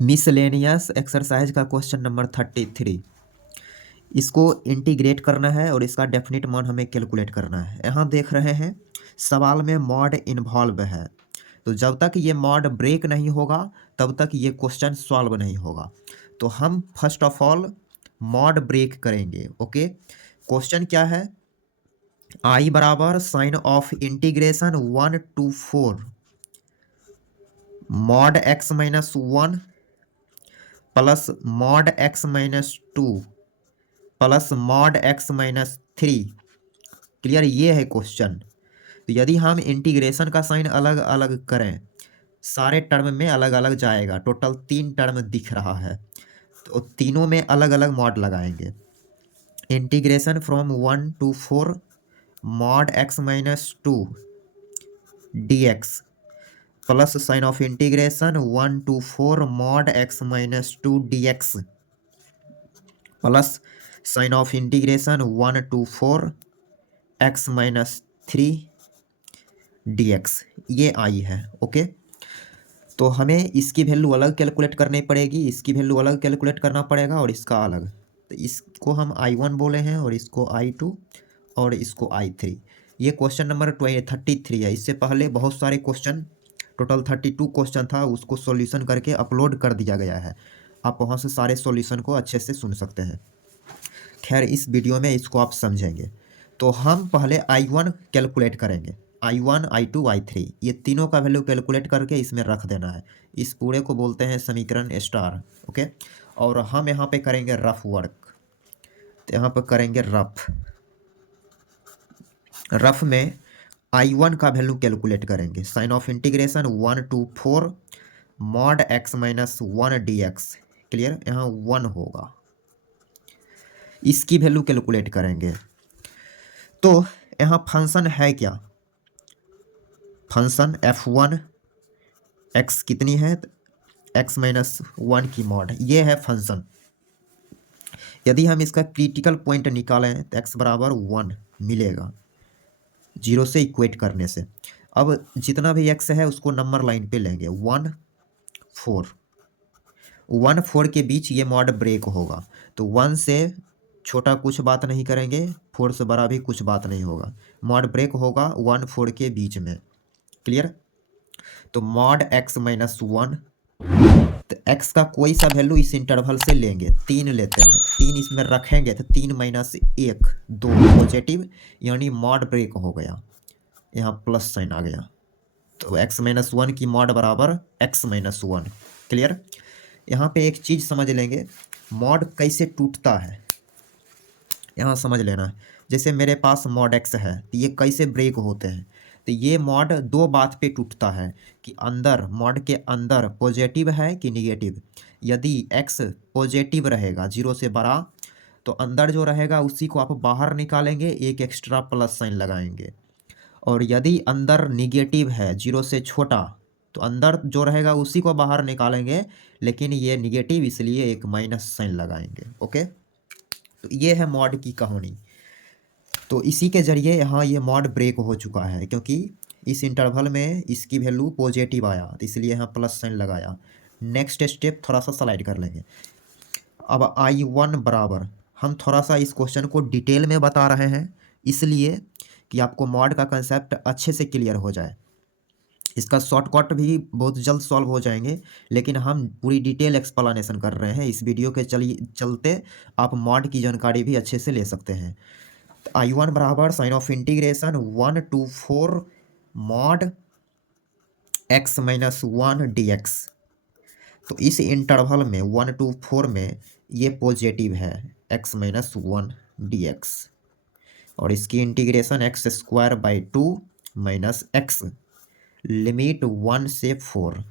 Miscellaneous exercise का question number 33। इसको integrate करना है और इसका डेफिनिट मान हमें कैलकुलेट करना है। यहाँ देख रहे हैं सवाल में मॉड इन्वॉल्व है, तो जब तक ये मॉड ब्रेक नहीं होगा तब तक ये क्वेश्चन सॉल्व नहीं होगा। तो हम first of all mod break करेंगे। ओके, क्वेश्चन क्या है? आई बराबर sign of integration 1 to 4 mod x minus 1 plus mod x minus 2 plus mod x minus 3। Clear? ये है क्वेश्चन। तो यदि हम इंटीग्रेशन का साइन अलग अलग करें, सारे टर्म में अलग अलग जाएगा, टोटल 3 टर्म दिख रहा है, तो तीनों में अलग अलग मॉड लगाएंगे। Integration from 1 to 4 mod x minus 2 D x plus sign of integration 1 to 4 mod x minus 2 D x plus sign of integration 1 to 4 x minus 3 D x. ये आई है। ओके, तो हमें इसकी वैल्यू अलग कैलकुलेट करनी पड़ेगी, इसकी वैल्यू अलग कैलकुलेट करना पड़ेगा और इसका अलग। तो इसको हम I1 बोले हैं और इसको I2 और इसको I3। ये क्वेश्चन नंबर 33 है। इससे पहले बहुत सारे क्वेश्चन, टोटल 32 क्वेश्चन था, उसको सॉल्यूशन करके अपलोड कर दिया गया है। आप वहाँ से सारे सॉल्यूशन को अच्छे से सुन सकते हैं। खैर, इस वीडियो में इसको आप समझेंगे। तो हम पहले I1 कैलकुलेट करेंगे। I1, I2, I3 ये तीनों का वैल्यू कैलकुलेट करके इसमें रख देना है। इस पूरे को बोलते हैं समीकरण स्टार। ओके, और हम यहाँ पे करेंगे रफ वर्क। तो यहाँ पर करेंगे रफ में I1 का वैल्यू कैलकुलेट करेंगे। Sign of integration 1 to 4 mod x minus 1 d x. Clear? यहाँ 1 होगा, इसकी वैल्यू कैलकुलेट करेंगे। तो यहाँ फंक्शन है क्या? फंक्शन f1 x कितनी है? x माइनस 1 की मॉड, ये है फंक्शन। यदि हम इसका क्रिटिकल पॉइंट निकालें तो x बराबर 1 मिलेगा, 0 से इक्वेट करने से। अब जितना भी x है उसको नंबर लाइन पे लेंगे। 1 4 के बीच ये मॉड ब्रेक होगा, तो 1 से छोटा कुछ बात नहीं करेंगे, 4 से बड़ा भी कुछ बात नहीं होगा। मॉड ब्रेक होगा 1 4 के बीच में। क्लियर? तो मॉड एक्स माइनस 1, तो x का कोई सा वैल्यू इस इंटरवल से लेंगे। 3 लेते हैं, 3 इसमें रखेंगे तो 3 माइनस 1 2 पॉजिटिव, यानी मॉड ब्रेक हो गया। यहाँ प्लस साइन आ गया, तो x माइनस 1 की मॉड बराबर x माइनस 1। क्लियर? यहाँ पे एक चीज़ समझ लेंगे, मॉड कैसे टूटता है यहाँ समझ लेना। जैसे मेरे पास मॉड x है, तो ये कैसे ब्रेक होते हैं? तो ये मॉड दो बात पे टूटता है कि अंदर, मॉड के अंदर पॉजिटिव है कि निगेटिव। यदि x पॉजिटिव रहेगा 0 से बड़ा, तो अंदर जो रहेगा उसी को आप बाहर निकालेंगे, एक एक्स्ट्रा प्लस साइन लगाएंगे। और यदि अंदर निगेटिव है 0 से छोटा, तो अंदर जो रहेगा उसी को बाहर निकालेंगे, लेकिन ये निगेटिव इसलिए एक माइनस साइन लगाएंगे। ओके, तो ये है मॉड की कहानी। तो इसी के ज़रिए यहाँ ये मॉड ब्रेक हो चुका है, क्योंकि इस इंटरवल में इसकी वैल्यू पॉजिटिव आया, तो इसलिए यहाँ प्लस साइन लगाया। नेक्स्ट स्टेप थोड़ा सा स्लाइड कर लेंगे। अब I1 बराबर, हम थोड़ा सा इस क्वेश्चन को डिटेल में बता रहे हैं, इसलिए कि आपको मॉड का कंसेप्ट अच्छे से क्लियर हो जाए। इसका शॉर्टकट भी बहुत जल्द सॉल्व हो जाएंगे, लेकिन हम पूरी डिटेल एक्सप्लेनेशन कर रहे हैं इस वीडियो के चलते आप मॉड की जानकारी भी अच्छे से ले सकते हैं। I1 बराबर sign of integration 1 to 4 mod x minus 1 d x. तो इस इंटरवल में 1 to 4 में ये पॉजिटिव है x माइनस 1 डी एक्स, और इसकी integration x square by 2 minus x, limit 1 से 4।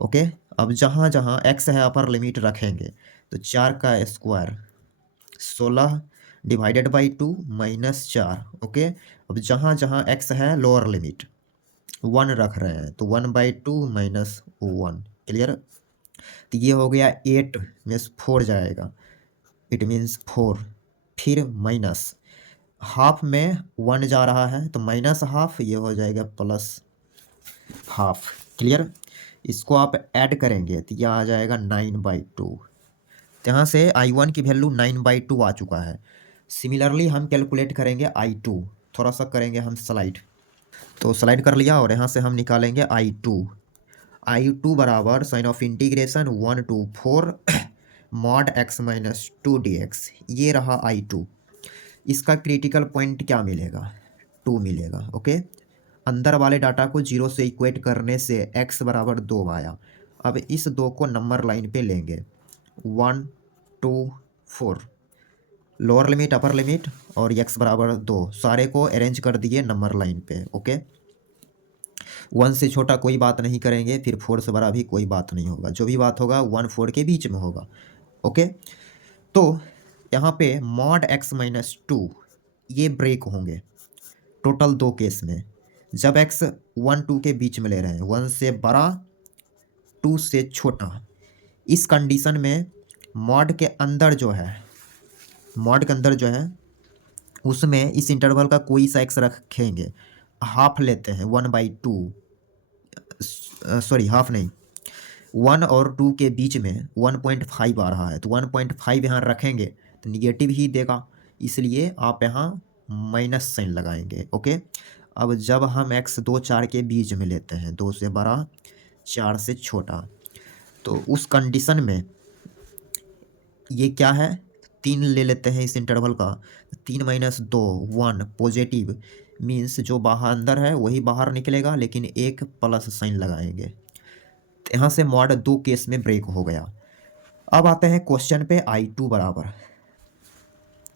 ओके, अब जहाँ जहाँ x है अपर लिमिट रखेंगे, तो 4 का square 16 divided by 2 minus 4। Okay, अब जहाँ जहाँ x है लोअर लिमिट 1 रख रहे हैं, तो 1 बाई 2 माइनस 1। क्लियर? तो ये हो गया 8 में 4 जाएगा, इट मीन्स 4। फिर माइनस हाफ में 1 जा रहा है, तो माइनस हाफ, ये हो जाएगा प्लस हाफ। क्लियर? इसको आप ऐड करेंगे तो यह आ जाएगा 9/2। तो यहाँ से I1 की वैल्यू 9/2 आ चुका है। सिमिलरली हम कैलकुलेट करेंगे I2, थोड़ा सा करेंगे हम स्लाइड। तो स्लाइड कर लिया और यहाँ से हम निकालेंगे I2 बराबर sign of integration 1 to 4 mod x minus 2 dx। ये रहा I2। इसका क्रिटिकल पॉइंट क्या मिलेगा? 2 मिलेगा। ओके, अंदर वाले डाटा को 0 से इक्वेट करने से x बराबर 2 आया। अब इस 2 को नंबर लाइन पे लेंगे 1 2 4, लोअर लिमिट अपर लिमिट और x बराबर 2 सारे को अरेंज कर दिए नंबर लाइन पे। ओके, 1 से छोटा कोई बात नहीं करेंगे, फिर 4 से बड़ा भी कोई बात नहीं होगा। जो भी बात होगा 1 4 के बीच में होगा। ओके, तो यहाँ पे मॉड x माइनस 2 ये ब्रेक होंगे टोटल 2 केस में। जब x 1 2 के बीच में ले रहे हैं, 1 से बड़ा 2 से छोटा, इस कंडीशन में मॉड के अंदर जो है उसमें इस इंटरवल का कोई सा x रखेंगे, हाफ लेते हैं 1/2, सॉरी हाफ नहीं, 1 और 2 के बीच में 1.5 आ रहा है, तो 1.5 यहाँ रखेंगे तो निगेटिव ही देगा, इसलिए आप यहाँ माइनस साइन लगाएंगे। ओके, अब जब हम x 2 4 के बीच में लेते हैं, 2 से बड़ा 4 से छोटा, तो उस कंडीशन में ये क्या है, 3 ले लेते हैं इस इंटरवल का। 3 - 2 1 पॉजिटिव, मीन्स जो बाहर अंदर है वही बाहर निकलेगा, लेकिन एक प्लस साइन लगाएंगे। यहाँ से मॉड 2 केस में ब्रेक हो गया। अब आते हैं क्वेश्चन पे। I2 बराबर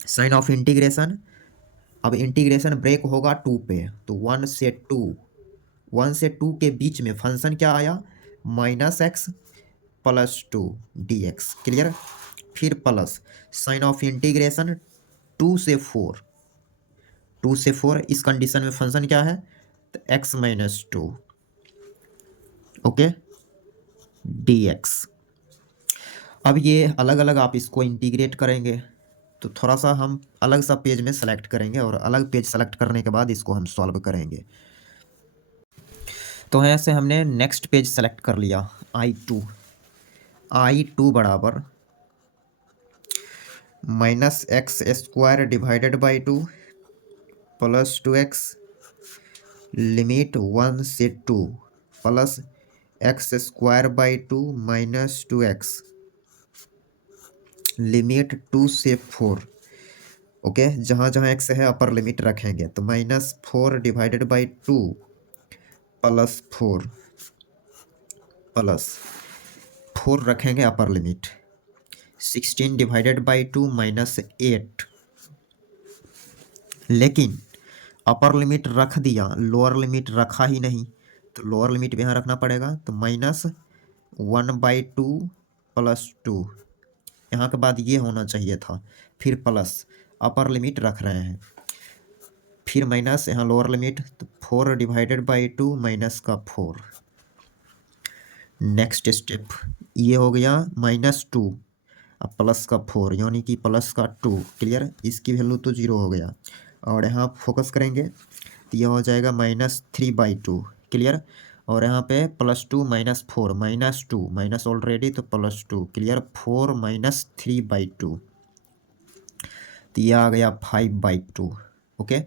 साइन ऑफ इंटीग्रेशन, अब इंटीग्रेशन ब्रेक होगा 2 पे, तो 1 से 2 के बीच में फंक्शन क्या आया, -x + 2 dx। क्लियर, फिर प्लस साइन ऑफ इंटीग्रेशन 2 से 4, इस कंडीशन में फंक्शन क्या है, तो x माइनस 2, ओके, dx। अब ये अलग अलग आप इसको इंटीग्रेट करेंगे, तो थोड़ा सा हम अलग सा पेज में सेलेक्ट करेंगे और अलग पेज सेलेक्ट करने के बाद इसको हम सॉल्व करेंगे। तो ऐसे हमने नेक्स्ट पेज सेलेक्ट कर लिया। I2 बराबर -x² divided by 2 + 2x limit 1 से 2 प्लस x²/2 - 2x लिमिट 2 से 4। ओके, जहाँ जहाँ x है अपर लिमिट रखेंगे, तो -4 डिवाइडेड बाई 2 + 4 रखेंगे अपर लिमिट, 16 डिवाइडेड बाई 2 -8। लेकिन अपर लिमिट रख दिया, लोअर लिमिट रखा ही नहीं, तो लोअर लिमिट भी यहाँ रखना पड़ेगा। तो -1/2 + 2, यहाँ के बाद ये होना चाहिए था, फिर प्लस अपर लिमिट रख रहे हैं, फिर माइनस यहाँ लोअर लिमिट, तो 4 डिवाइडेड बाई 2 -4। नेक्स्ट स्टेप ये हो गया -2, अब प्लस का 4 यानी कि प्लस का 2। क्लियर, इसकी वैल्यू तो 0 हो गया, और यहाँ फोकस करेंगे तो यह हो जाएगा -3/2। क्लियर, और यहाँ पे +2 - 4 -2 माइनस ऑलरेडी, तो +2। क्लियर, 4 - 3/2, तो यह आ गया 5/2। ओके,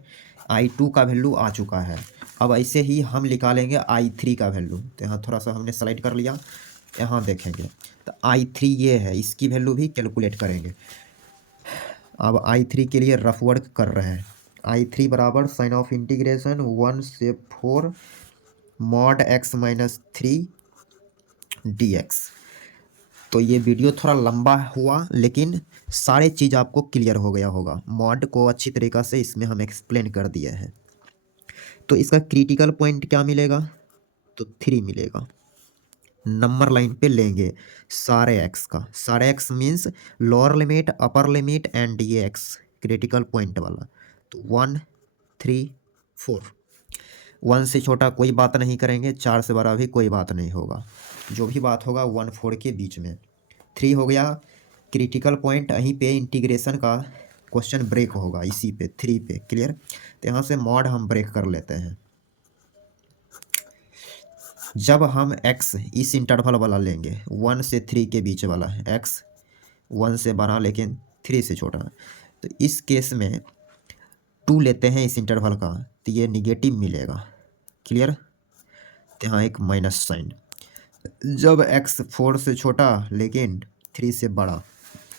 I2 का वैल्यू आ चुका है। अब ऐसे ही हम निकालेंगे I3 का वैल्यू, तो यहाँ थोड़ा सा हमने स्लाइड कर लिया, यहाँ देखेंगे तो I3 ये है, इसकी वैल्यू भी कैलकुलेट करेंगे। अब I3 के लिए रफ वर्क कर रहे हैं। I3 बराबर साइन ऑफ इंटीग्रेशन 1 से 4 मॉड x माइनस 3 dx। तो ये वीडियो थोड़ा लंबा हुआ, लेकिन सारे चीज़ आपको क्लियर हो गया होगा। मॉड को अच्छी तरीक़ा से इसमें हम एक्सप्लेन कर दिए हैं। तो इसका क्रिटिकल पॉइंट क्या मिलेगा, तो 3 मिलेगा। नंबर लाइन पे लेंगे सारे x का, सारे x means lower limit upper limit and ये x क्रिटिकल पॉइंट वाला, तो 1 3 4। 1 से छोटा कोई बात नहीं करेंगे, 4 से बड़ा भी कोई बात नहीं होगा, जो भी बात होगा 1 4 के बीच में। 3 हो गया क्रिटिकल पॉइंट, यहीं पे इंटीग्रेशन का क्वेश्चन ब्रेक होगा, इसी पे 3 पे। क्लियर, तो यहाँ से मॉड हम ब्रेक कर लेते हैं। जब हम x इस इंटरवल वाला लेंगे 1 से 3 के बीच वाला है, x 1 से बड़ा लेकिन 3 से छोटा, तो इस केस में 2 लेते हैं इस इंटरवल का, तो ये निगेटिव मिलेगा। क्लियर? तो यहाँ एक माइनस साइन। जब x 4 से छोटा लेकिन 3 से बड़ा,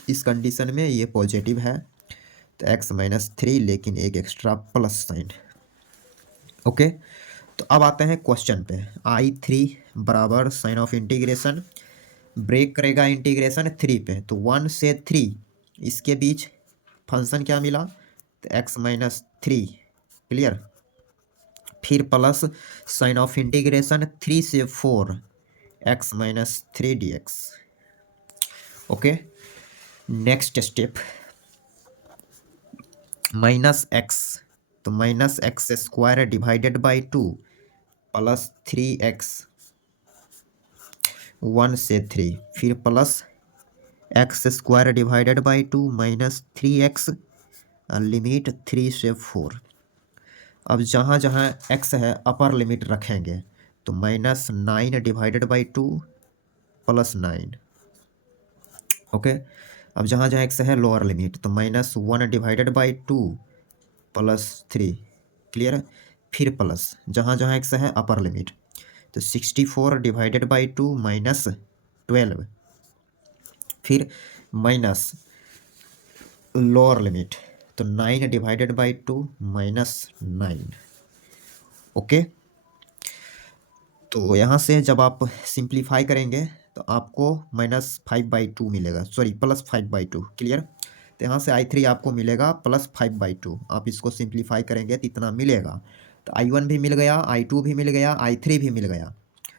इस कंडीशन में ये पॉजिटिव है, तो x माइनस 3 लेकिन एक एक्स्ट्रा प्लस साइन। ओके, तो अब आते हैं क्वेश्चन पे। I3 बराबर साइन ऑफ इंटीग्रेशन, ब्रेक करेगा इंटीग्रेशन 3 पे, तो 1 से 3 इसके बीच फंक्शन क्या मिला, तो x माइनस 3। क्लियर? फिर प्लस साइन ऑफ इंटीग्रेशन 3 से 4 x minus 3 dx। Okay, next step minus x, तो minus x square divided by 2 plus 3x 1 से 3, फिर plus x square divided by 2 minus 3x limit 3 से 4। अब जहाँ जहाँ x है अपर लिमिट रखेंगे, तो minus 9 divided by 2 plus 9। Okay, अब जहाँ जहाँ x है लोअर लिमिट, तो minus 1 divided by 2 plus 3। Clear? फिर प्लस जहाँ जहाँ x है अपर लिमिट, तो 64 डिवाइडेड बाई 2 माइनस 12, फिर माइनस लोअर लिमिट, तो 9 डिवाइडेड बाई 2 माइनस 9। ओके, तो यहाँ से जब आप सिंप्लीफाई करेंगे तो आपको -5/2 मिलेगा, सॉरी +5/2। क्लियर? तो यहाँ से I3 आपको मिलेगा +5/2। आप इसको सिंप्लीफाई करेंगे तो इतना मिलेगा। तो I1 भी मिल गया, I2 भी मिल गया, I3 भी मिल गया।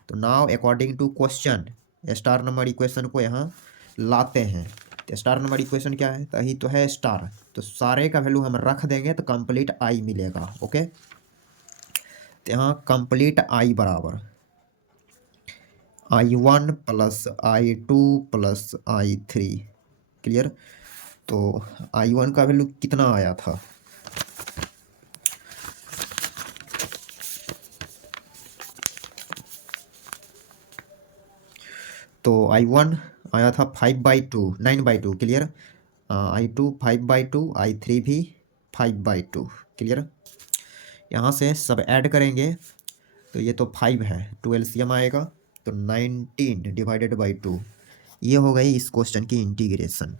तो now according to question star number equation को यहाँ लाते हैं। तो स्टार नंबर इक्वेशन क्या है, तो यही तो है स्टार, तो सारे का वैल्यू हम रख देंगे तो कंप्लीट आई मिलेगा। ओके, तो यहाँ कंप्लीट आई बराबर I1 plus I2 plus I3। Clear? तो I1 का वैल्यू कितना आया था, तो I1 आया था 5/2 9/2। क्लियर? I2 5/2, I3 भी 5/2। क्लियर? यहाँ से सब ऐड करेंगे तो ये तो 5 है, 2 LCM आएगा, तो 19 डिवाइडेड बाई 2। ये हो गई इस क्वेश्चन की इंटीग्रेशन।